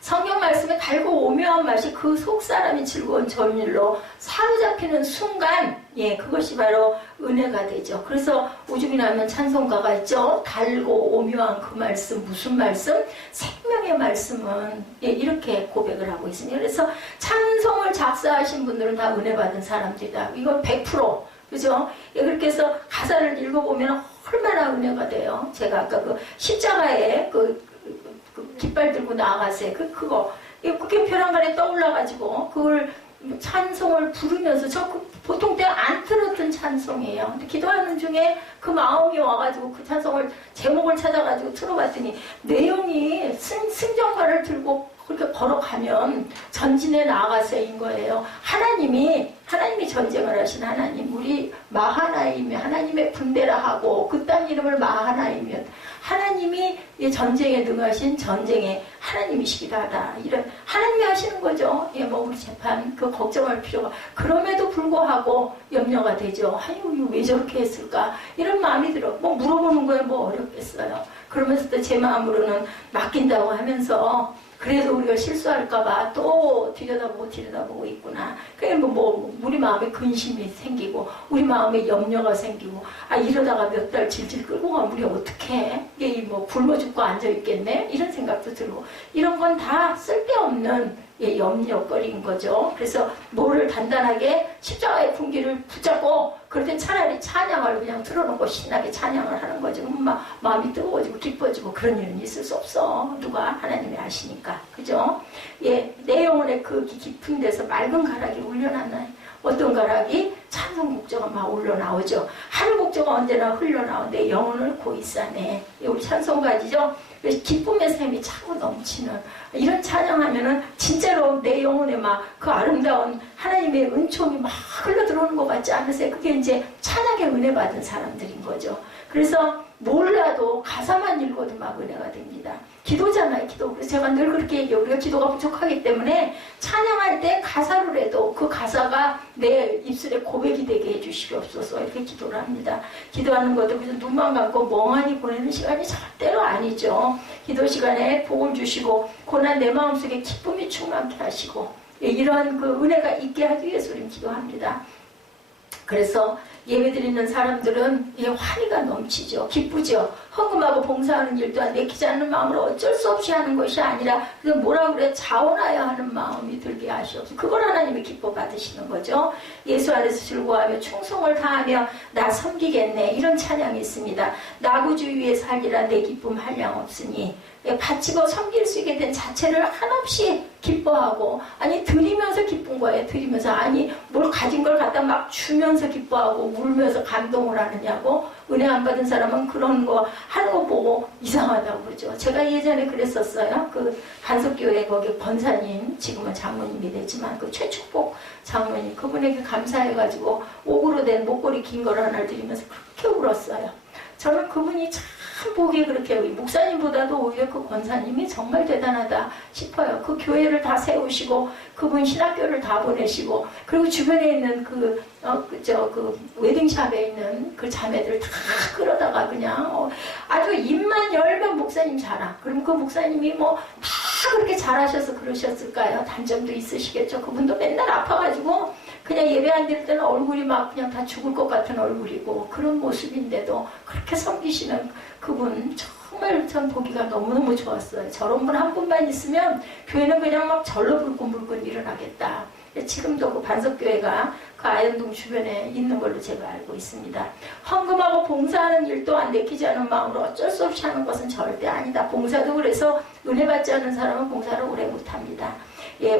성경 말씀에 달고 오묘한 맛이 그 속 사람이 즐거운 전율로 사로잡히는 순간 그것이 바로 은혜가 되죠. 그래서 오죽이 나면 찬송가가 있죠. 달고 오묘한 그 말씀 무슨 말씀? 생명의 말씀은 이렇게 고백을 하고 있습니다. 그래서 찬송을 작사하신 분들은 다 은혜 받은 사람들이다. 이건 100% 그죠? 그렇게 해서 가사를 읽어보면 얼마나 은혜가 돼요. 제가 아까 그 십자가에 그 깃발 들고 나아가세요. 그거 그게 벼랑간에 떠올라가지고 그걸 찬송을 부르면서 보통 때 안 들었던 찬송이에요. 근데 기도하는 중에 그 마음이 와가지고 그 찬송을 제목을 찾아가지고 틀어봤더니 내용이 승전가를 들고 그렇게 걸어가면 전진에 나아가세요인 거예요. 하나님이 전쟁을 하신 하나님, 우리 마하나이면 하나님의 군대라 하고 그 땅 이름을 마하나이면 하나님이 전쟁에 능하신 전쟁의 하나님이시기도 하다. 이런 하나님이 하시는 거죠. 뭐 우리 재판 그 걱정할 필요가 그럼에도 불구하고 염려가 되죠. 아유 왜 저렇게 했을까 이런 마음이 들어. 뭐 물어보는 거에 뭐 어렵겠어요. 그러면서 또 제 마음으로는 맡긴다고 하면서 그래도 우리가 실수할까봐 또 들여다보고 있구나. 그게 뭐 우리 마음에 근심이 생기고 우리 마음에 염려가 생기고 이러다가 몇 달 질질 끌고 가면 우리 어떡해? 이게 뭐 굶어 죽고 앉아 있겠네? 이런 생각도 들고 이런 건 다 쓸데없는 염려거리인 거죠. 그래서 뭐를 단단하게 십자가의 분기를 붙잡고 그럴 땐 차라리 찬양을 그냥 틀어놓고 신나게 찬양을 하는 거죠. 마음이 뜨거워지고 기뻐지고 그런 일은 있을 수 없어. 누가? 하나님이 아시니까. 그죠? 내 영혼의 그 깊은 데서 맑은 가락이 울려나나요? 어떤 가락이? 찬송 목조가 막 올라나오죠. 하늘 목조가 언제나 흘러나오 내 영혼을 고이 싸네. 우리 찬송가지죠. 기쁨의 샘이 차고 넘치는 이런 찬양하면은 진짜로 내 영혼에 막 그 아름다운 하나님의 은총이 막 흘러 들어오는 것 같지 않으세요? 그게 이제 찬양의 은혜 받은 사람들인 거죠. 그래서 몰라도 가사만 읽어도 막 은혜가 됩니다. 기도잖아요, 기도. 그래서 제가 늘 그렇게 얘기해요. 우리가 기도가 부족하기 때문에 찬양할 때 가사를 해도 그 가사가 내 입술에 고백이 되게 해주시옵소서 이렇게 기도를 합니다. 기도하는 것도 그냥 눈만 감고 멍하니 보내는 시간이 절대로 아니죠. 기도 시간에 복을 주시고 고난 내 마음속에 기쁨이 충만케 하시고 이러한 그 은혜가 있게 하기 위해서 우리는 기도합니다. 그래서 예배드리는 사람들은 환희가 넘치죠. 기쁘죠. 헌금하고 봉사하는 일 또한 내키지 않는 마음으로 어쩔 수 없이 하는 것이 아니라 뭐라 그래? 자원하여 하는 마음이 들게 하시옵소서. 그걸 하나님이 기뻐 받으시는 거죠. 예수 안에서 즐거워하며 충성을 다하며 나 섬기겠네. 이런 찬양이 있습니다. 나구주 위에 살리라 내 기쁨 한량 없으니 바치고 섬길 수 있게 된 자체를 한없이 기뻐하고 드리면서 기쁜 거예요. 드리면서 뭘 가진 걸 갖다 막 주면서 기뻐하고 울면서 감동을 하느냐고. 은혜 안 받은 사람은 그런 거 하는 거 보고 이상하다고 그러죠. 제가 예전에 그랬었어요. 그 반석교회 거기 권사님, 지금은 장모님이 되지만 그 최축복 장모님, 그분에게 감사해가지고 옥으로 된 목걸이 긴 걸 하나 드리면서 그렇게 울었어요. 저는 그분이 참 보기에 그렇게 목사님보다도 오히려 그 권사님이 정말 대단하다 싶어요. 그 교회를 다 세우시고 그분 신학교를 다 보내시고 그리고 주변에 있는 그 웨딩샵에 있는 그 자매들 다 끌어다가 그냥 아주 입만 열면 목사님 자랑. 그럼 그 목사님이 다 그렇게 잘하셔서 그러셨을까요? 단점도 있으시겠죠. 그분도 맨날 아파가지고 그냥 예배 안 드릴 때는 얼굴이 막 그냥 다 죽을 것 같은 얼굴이고 그런 모습인데도 그렇게 섬기시는 그분 정말 전 보기가 너무너무 좋았어요. 저런 분 한 분만 있으면 교회는 그냥 막 절로 불끈불끈 일어나겠다. 지금도 그 반석교회가 그 아현동 주변에 있는 걸로 제가 알고 있습니다. 헌금하고 봉사하는 일 또한 내키지 않은 마음으로 어쩔 수 없이 하는 것은 절대 아니다. 봉사도 그래서 은혜 받지 않은 사람은 봉사를 오래 못합니다.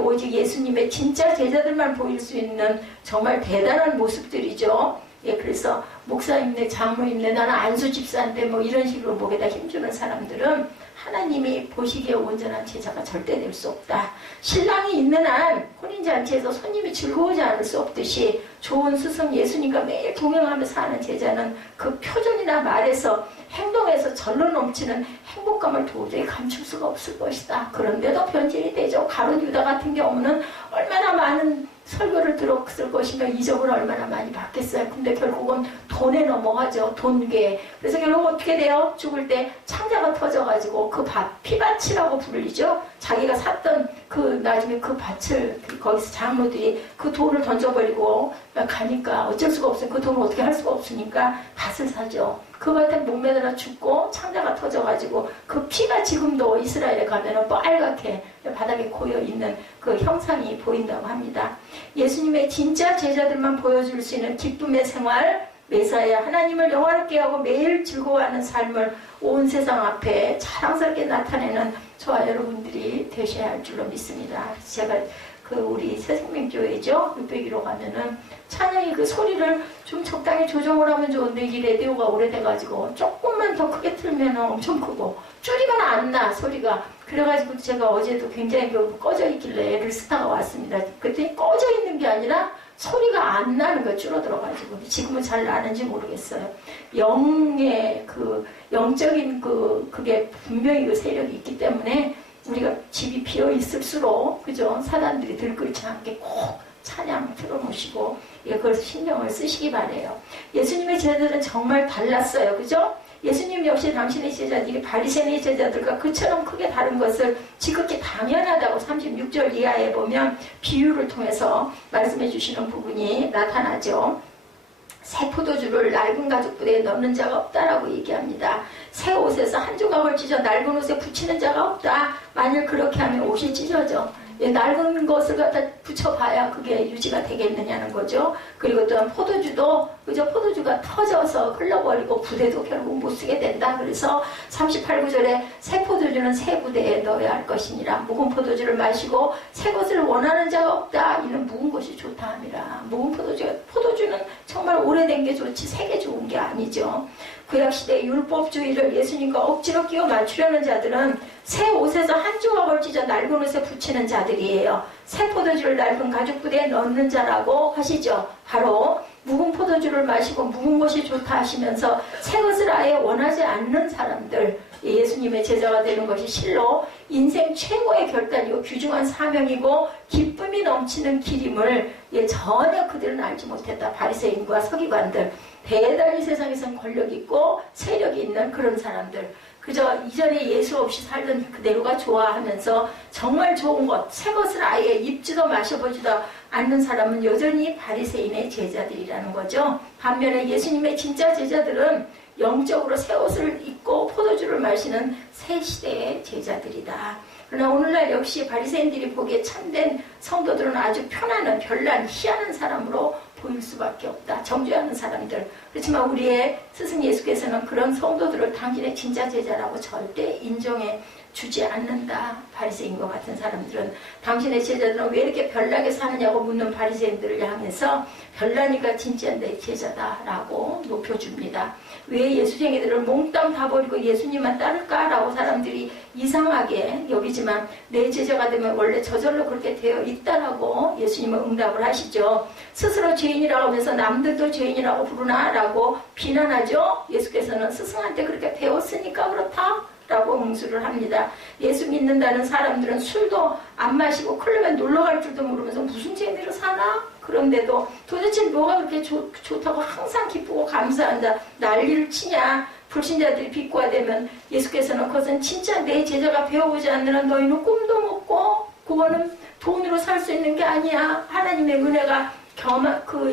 오직 예수님의 진짜 제자들만 보일 수 있는 정말 대단한 모습들이죠. 그래서 목사님네, 장로님네, 나는 안수 집사인데 이런 식으로 목에다 힘주는 사람들은 하나님이 보시기에 온전한 제자가 절대 될 수 없다. 신랑이 있는 한 혼인잔치에서 손님이 즐거우지 않을 수 없듯이 좋은 스승 예수님과 매일 동행하며 사는 제자는 그 표정이나 말에서 행동에서 절로 넘치는 행복감을 도저히 감출 수가 없을 것이다. 그런데도 변질이 되죠. 가룟 유다 같은 경우는 얼마나 많은 설교를 들었을 것인가, 이적을 얼마나 많이 받겠어요. 근데 결국은 돈에 넘어가죠. 돈괴. 그래서 결국 어떻게 돼요? 죽을 때 창자가 터져가지고 그 피밭이라고 불리죠. 자기가 샀던 나중에 그 밭을 거기서 장로들이 그 돌을 던져버리고 가니까 어쩔 수가 없어요. 그 돈을 어떻게 할 수가 없으니까 밭을 사죠. 그 밭에 목매달아 죽고 창자가 터져가지고 그 피가 지금도 이스라엘에 가면은 빨갛게 바닥에 고여 있는 그 형상이 보인다고 합니다. 예수님의 진짜 제자들만 보여줄 수 있는 기쁨의 생활, 메사야 하나님을 영화롭게 하고 매일 즐거워하는 삶을 온 세상 앞에 자랑스럽게 나타내는 저와 여러분들이 되셔야 할 줄로 믿습니다. 제가 우리 새생명교회죠. 601호 가면은 찬양이 그 소리를 좀 적당히 조정을 하면 좋은데 이 라디오가 오래돼가지고 조금만 더 크게 틀면 엄청 크고 줄이면 안 나 소리가. 그래가지고 제가 어제도 굉장히 꺼져 있길래 엘스타가 왔습니다. 그랬더니 꺼져 있는 게 아니라 소리가 안 나는 거예요. 줄어들어가지고. 지금은 잘 나는지 모르겠어요. 영적인 그게 분명히 그 세력이 있기 때문에 우리가 집이 비어 있을수록, 그죠? 사단들이 들끓지 않게 꼭 찬양 틀어놓으시고, 그걸 신경을 쓰시기 바래요. 예수님의 제자들은 정말 달랐어요. 그죠? 예수님 역시 당신의 제자들이 바리새인의 제자들과 그처럼 크게 다른 것을 지극히 당연하다고 36절 이하에 보면 비유를 통해서 말씀해 주시는 부분이 나타나죠. 새 포도주를 낡은 가죽 부대에 넣는 자가 없다라고 얘기합니다. 새 옷에서 한 조각을 찢어 낡은 옷에 붙이는 자가 없다. 만일 그렇게 하면 옷이 찢어져. 낡은 것을 갖다 붙여봐야 그게 유지가 되겠느냐는 거죠. 그리고 또한 포도주도, 그죠? 포도주가 터져서 흘러버리고 부대도 결국 못 쓰게 된다. 그래서 38, 9절에 새 포도주는 새 부대에 넣어야 할 것이니라. 묵은 포도주를 마시고 새 것을 원하는 자가 없다. 이는 묵은 것이 좋다 함이라. 묵은 포도주는 정말 오래된 게 좋지 새게 좋은 게 아니죠. 구약시대의 율법주의를 예수님과 억지로 끼워 맞추려는 자들은 새 옷에서 한 조각을 찢어 낡은 옷에 붙이는 자들이에요. 새 포도주를 낡은 가죽 부대에 넣는 자라고 하시죠. 바로 묵은 포도주를 마시고 묵은 것이 좋다 하시면서 새 것을 아예 원하지 않는 사람들, 예수님의 제자가 되는 것이 실로 인생 최고의 결단이고 귀중한 사명이고 기쁨이 넘치는 길임을 전혀 그들은 알지 못했다. 바리새인과 서기관들, 대단히 세상에선 권력 있고 세력이 있는 그런 사람들, 그저 이전에 예수 없이 살던 그대로가 좋아하면서 정말 좋은 것, 새 것을 아예 입지도 마셔보지도 않는 사람은 여전히 바리새인의 제자들이라는 거죠. 반면에 예수님의 진짜 제자들은 영적으로 새 옷을 입고 포도주를 마시는 새 시대의 제자들이다. 그러나 오늘날 역시 바리새인들이 보기에 참된 성도들은 아주 편안한, 별난, 희한한 사람으로 보일 수밖에 없다. 정죄하는 사람들. 그렇지만 우리의 스승 예수께서는 그런 성도들을 당신의 진짜 제자라고 절대 인정해 주지 않는다. 바리새인과 같은 사람들은. 당신의 제자들은 왜 이렇게 별나게 사느냐고 묻는 바리새인들을 향해서 별나니가 진짜 내 제자다라고 높여줍니다. 왜 예수쟁이들을 몽땅 다 버리고 예수님만 따를까라고 사람들이 이상하게 여기지만 내 제자가 되면 원래 저절로 그렇게 되어 있다라고 예수님은 응답을 하시죠. 스스로 죄인이라고 하면서 남들도 죄인이라고 부르나? 라고 비난하죠. 예수께서는 스승한테 그렇게 배웠으니까 그렇다? 라고 응수를 합니다. 예수 믿는다는 사람들은 술도 안 마시고 클럽에 놀러갈 줄도 모르면서 무슨 재미로 사나? 그런데도 도대체 뭐가 그렇게 좋다고 항상 기쁘고 감사한다. 난리를 치냐? 불신자들이 비꼬아대면 예수께서는 그것은 진짜 내 제자가 배워보지 않는 한 너희는 꿈도 못 꿔. 그거는 돈으로 살 수 있는 게 아니야. 하나님의 은혜가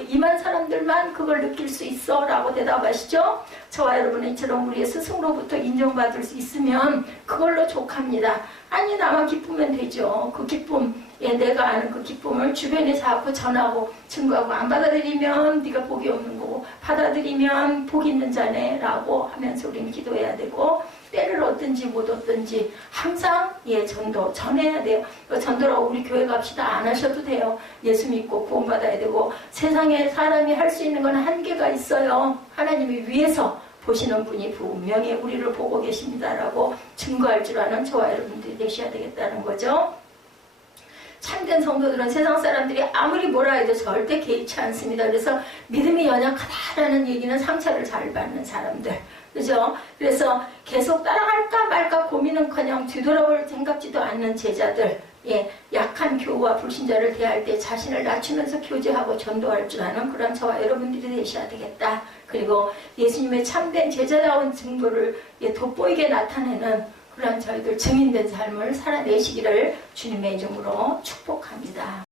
임한 사람들만 그걸 느낄 수 있어 라고 대답하시죠. 저와 여러분은 이처럼 우리의 스승으로부터 인정받을 수 있으면 그걸로 족합니다. 아니 나만 기쁘면 되죠. 그 기쁨, 내가 아는 그 기쁨을 주변에 자꾸 전하고 증거하고, 안 받아들이면 네가 복이 없는 거고 받아들이면 복 있는 자네 라고 하면서 우리는 기도해야 되고, 때를 얻든지 못 얻든지 항상 전도 전해야 돼요. 전도라고 우리 교회 갑시다 안 하셔도 돼요. 예수 믿고 구원받아야 되고, 세상에 사람이 할 수 있는 건 한계가 있어요. 하나님이 위에서 보시는 분이 분명히 우리를 보고 계십니다라고 증거할 줄 아는 저와 여러분들이 되셔야 되겠다는 거죠. 참된 성도들은 세상 사람들이 아무리 뭐라 해도 절대 개의치 않습니다. 그래서 믿음이 연약하다라는 얘기는 상처를 잘 받는 사람들, 그죠? 그래서 계속 따라갈까 말까 고민은커녕 뒤돌아볼 생각지도 않는 제자들, 약한 교우와 불신자를 대할 때 자신을 낮추면서 교제하고 전도할 줄 아는 그런 저와 여러분들이 되셔야 되겠다. 그리고 예수님의 참된 제자다운 증거를 돋보이게 나타내는 그런 저희들 증인된 삶을 살아내시기를 주님의 이름으로 축복합니다.